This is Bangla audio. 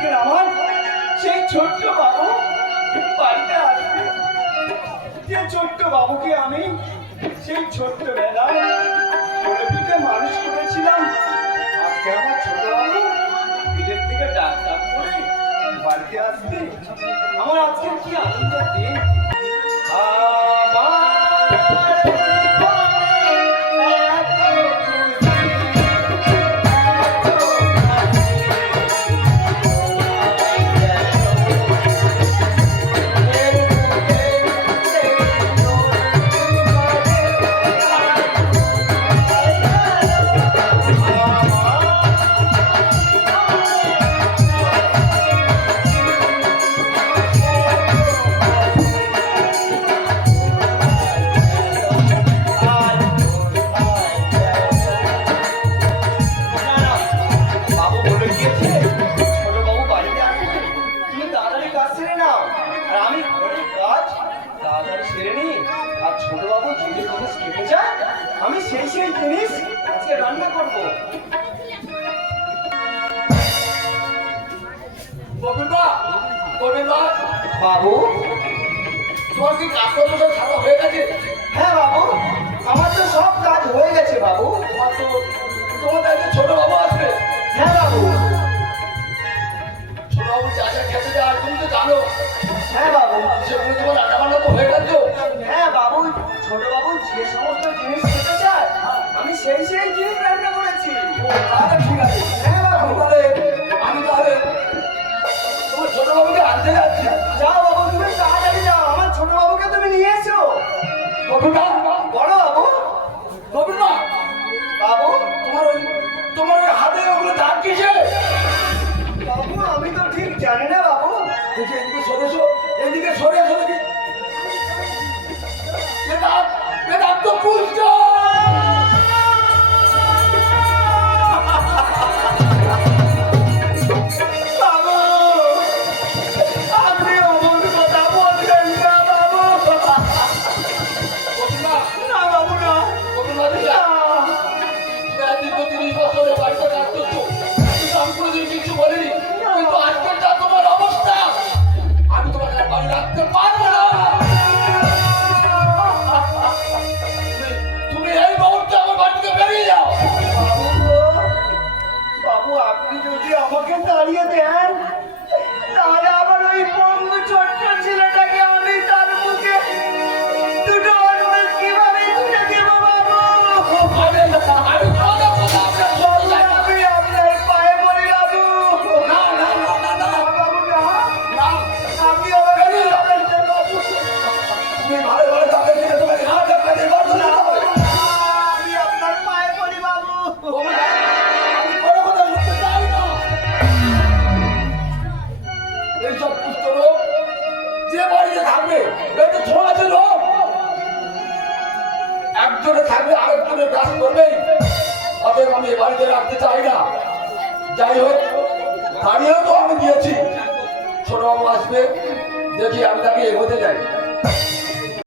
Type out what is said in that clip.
আজকের আমার সেই ছোট্ট বাবু বাড়িতে আসবে। যে ছোট্ট বাবুকে আমি সেই ছোট্ট বেলায় ছোট পিঠে মানুষ করেছিলাম। আজকে আমার ছোট বাবু বিলের থেকে ডাক ডাক করে বাড়িতে আসবে। আমার আজকে কি আনন্দের দিন? আমার ছোটবাবু যে যে জিনিস খেতে চায় আমি সেই সেই জিনিস আজকে রান্না করব। বাবু? তোমার কি কাজ হয়ে গেছে? হ্যাঁ বাবু। আমার তো সব কাজ হয়ে গেছে বাবু। তোমার তো যে সমস্ত জিনিস খেতে চায় আমি সেই সেই জিনিস রান্না করেছি। তাহলে ঠিক আছে। হ্যাঁ বাবু। আমি তাহলে আমি তাহলে তোমার ছোট বাবুকে আনতে যাচ্ছি। যাও বাবু তুমি তাড়াতাড়ি যাও। আমার ছোট বাবুকে তুমি নিয়ে এসো। গোবিন্দা বড় বাবু। গোবিন্দা বাবু তোমার ওই তোমার ওই হাতে ওগুলো দাগ কিসে তিরিশ বাড়িতে কিন্তু আজকের যা তোমার অবস্থা। আমি তোমাকে বাড়ি রাখতে পারব এইসব রোগ যে বাড়িতে থাকবে তো ছোঁয়াচে রোগ। একজনে থাকবে, আরেকজনে কাজ করবে। অতএব আমি বাড়িতে রাখতে চাই না। যাই হোক দাঁড়িয়েও তো আমি দিয়েছি। ছোট বাবু আসবে, দেখি আমি তাকে এগোতে যাই।